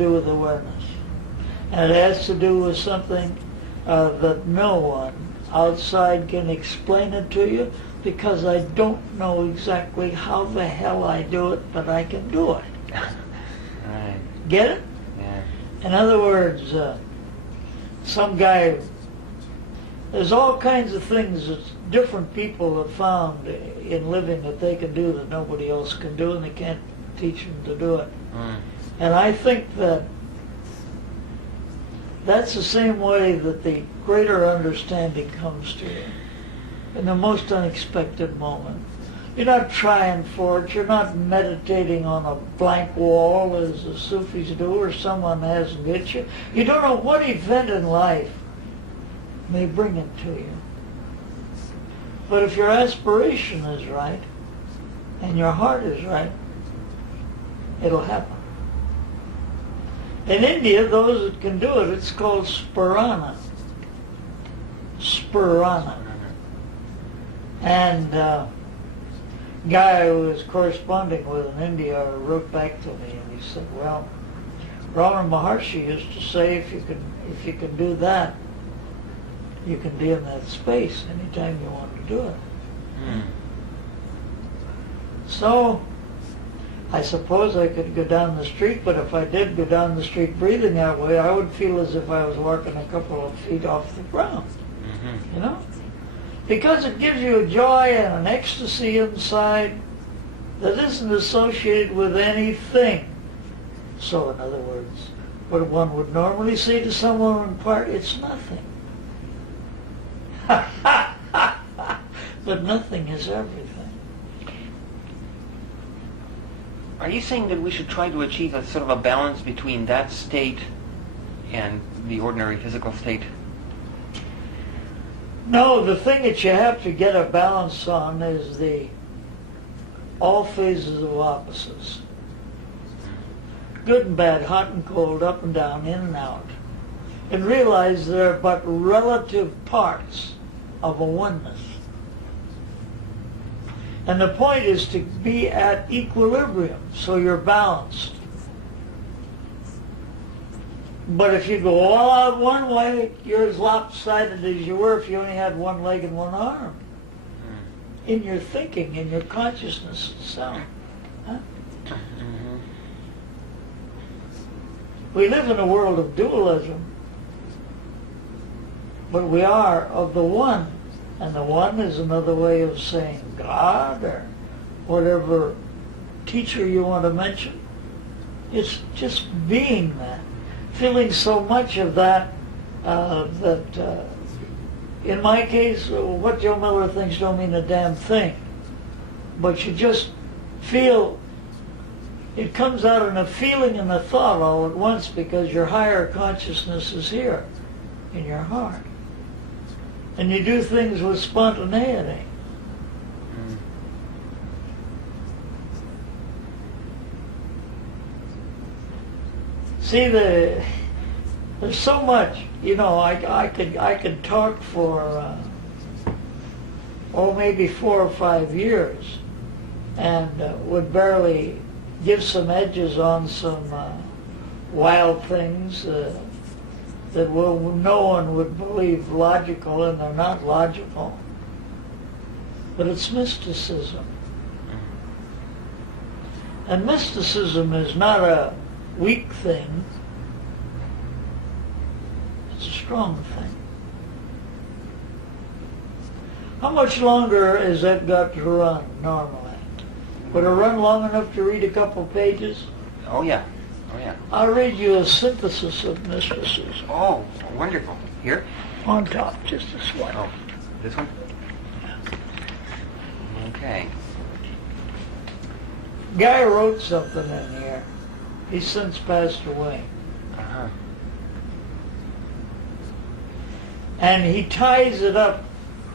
do with awareness. And it has to do with something that no one outside can explain it to you, because I don't know exactly how the hell I do it, but I can do it. Right. Get it? Yeah. In other words, some guy, there's all kinds of things that different people have found in living that they can do that nobody else can do, and they can't teach them to do it. And I think that that's the same way that the greater understanding comes to you, in the most unexpected moment. You're not trying for it. You're not meditating on a blank wall as the Sufis do, or someone hasn't hit you. You don't know what event in life may bring it to you. But if your aspiration is right and your heart is right, it'll happen. In India, those that can do it, it's called spurana. Spurana. And guy who was corresponding with in India wrote back to me, and he said, well, Ramana Maharshi used to say if you can do that, you can be in that space anytime you want to do it. So I suppose I could go down the street, but if I did go down the street breathing that way, I would feel as if I was walking a couple of feet off the ground. You know? Because it gives you a joy and an ecstasy inside that isn't associated with anything. So, in other words, what one would normally say to someone in part, it's nothing. But nothing is everything. Are you saying that we should try to achieve a sort of a balance between that state and the ordinary physical state? No, the thing that you have to get a balance on is the all phases of opposites. Good and bad, hot and cold, up and down, in and out. And realize they're but relative parts of a oneness. And the point is to be at equilibrium, so you're balanced. But if you go all out one way, you're as lopsided as you were if you only had one leg and one arm. In your thinking, in your consciousness itself. Huh? We live in a world of dualism, but we are of the one. And the one is another way of saying God, or whatever teacher you want to mention. It's just being that. Feeling so much of that, in my case, what Joe Miller thinks don't mean a damn thing. But you just feel, it comes out in a feeling and a thought all at once, because your higher consciousness is here in your heart. And you do things with spontaneity. See, there's so much, you know, I could talk for, maybe 4 or 5 years, and would barely give some edges on some wild things that no one would believe logical, and they're not logical. But it's mysticism. And mysticism is not a weak thing. It's a strong thing. How much longer has that got to run normally? Would it run long enough to read a couple pages? Oh yeah. Oh yeah. I'll read you a synthesis of mysticism. Oh, wonderful. Here? On top, just this one. Oh, this one? Okay. Guy wrote something in here. He's since passed away. Uh-huh. And he ties it up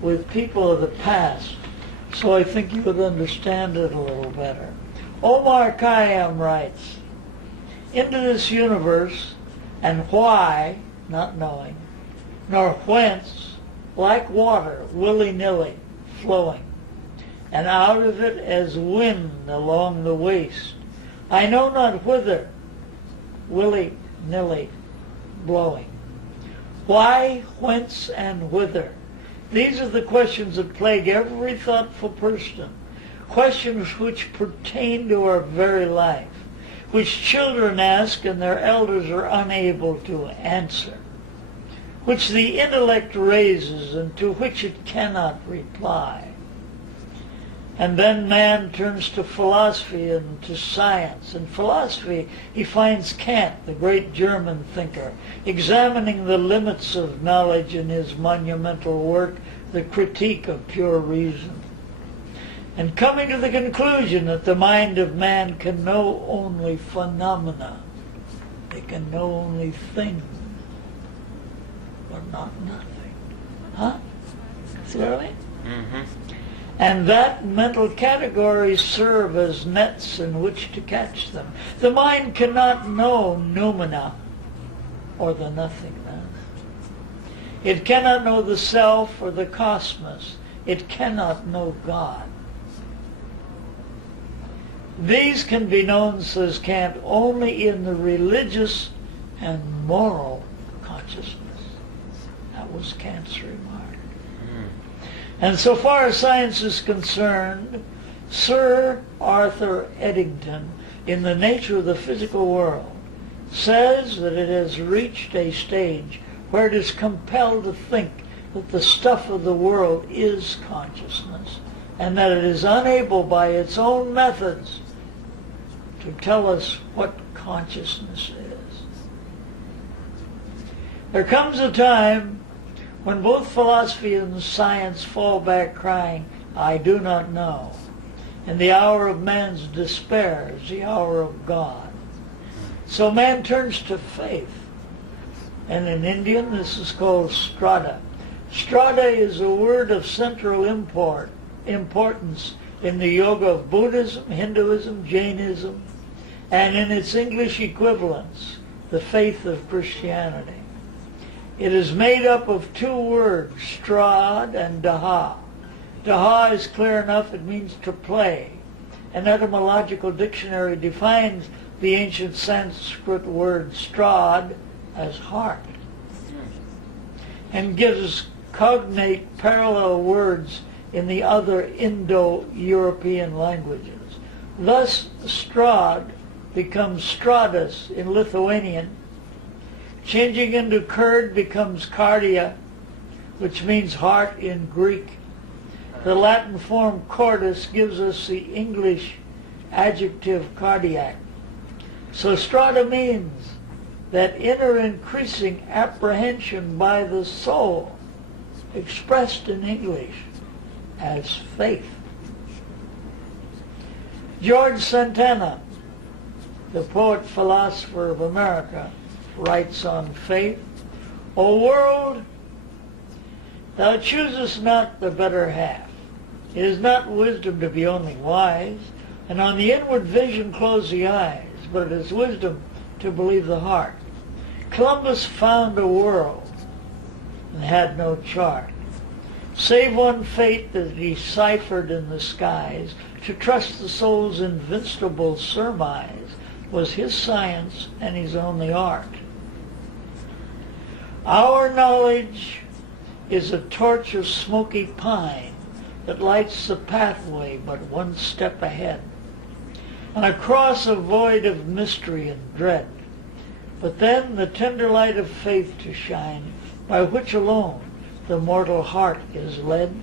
with people of the past, so I think you would understand it a little better. Omar Khayyam writes, into this universe, and why, not knowing, nor whence, like water, willy-nilly, flowing, and out of it as wind along the waste. I know not whither, willy-nilly blowing. Why, whence, and whither? These are the questions that plague every thoughtful person, questions which pertain to our very life, which children ask and their elders are unable to answer, which the intellect raises and to which it cannot reply. And then man turns to philosophy and to science. In philosophy, he finds Kant, the great German thinker, examining the limits of knowledge in his monumental work, The Critique of Pure Reason, and coming to the conclusion that the mind of man can know only phenomena. It can know only things, but not nothing. Huh? See what I mean? Mm-hmm. And that mental categories serve as nets in which to catch them. The mind cannot know noumena, or the nothingness. It cannot know the self or the cosmos. It cannot know God. These can be known, says Kant, only in the religious and moral consciousness. That was Kant's remark. And so far as science is concerned, Sir Arthur Eddington, in The Nature of the Physical World, says that it has reached a stage where it is compelled to think that the stuff of the world is consciousness, and that it is unable by its own methods to tell us what consciousness is. There comes a time when both philosophy and science fall back crying, I do not know. And the hour of man's despair is the hour of God. So man turns to faith. And in Indian this is called Strada. Strada is a word of central importance in the yoga of Buddhism, Hinduism, Jainism, and in its English equivalents, the faith of Christianity. It is made up of two words, strad and daha. Daha is clear enough, it means to play. An etymological dictionary defines the ancient Sanskrit word strad as heart, and gives cognate parallel words in the other Indo-European languages. Thus, strad becomes stratus in Lithuanian. Changing into Kurd becomes cardia, which means heart in Greek. The Latin form cordis gives us the English adjective cardiac. So strata means that inner increasing apprehension by the soul, expressed in English as faith. George Santana, the poet-philosopher of America, writes on faith, O world, thou choosest not the better half. It is not wisdom to be only wise, and on the inward vision close the eyes, but it is wisdom to believe the heart. Columbus found a world and had no chart, save one fate that he deciphered in the skies. To trust the soul's invincible surmise was his science and his only art. Our knowledge is a torch of smoky pine that lights the pathway but one step ahead, and across a void of mystery and dread. But then the tender light of faith to shine, by which alone the mortal heart is led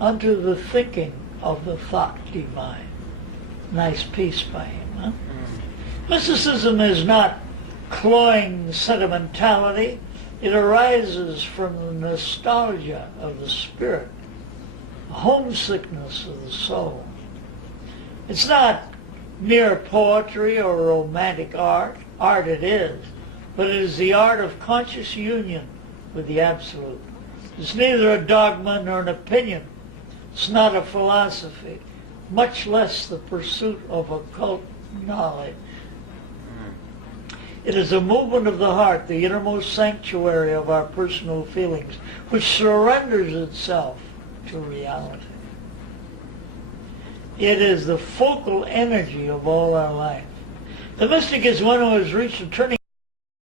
unto the thinking of the thought divine. Nice piece by him, huh? Mysticism is not cloying sentimentality. It arises from the nostalgia of the spirit, the homesickness of the soul. It's not mere poetry or romantic art. Art it is, but it is the art of conscious union with the Absolute. It's neither a dogma nor an opinion. It's not a philosophy, much less the pursuit of occult knowledge. It is a movement of the heart, the innermost sanctuary of our personal feelings, which surrenders itself to reality. It is the focal energy of all our life. The mystic is one who has reached a turning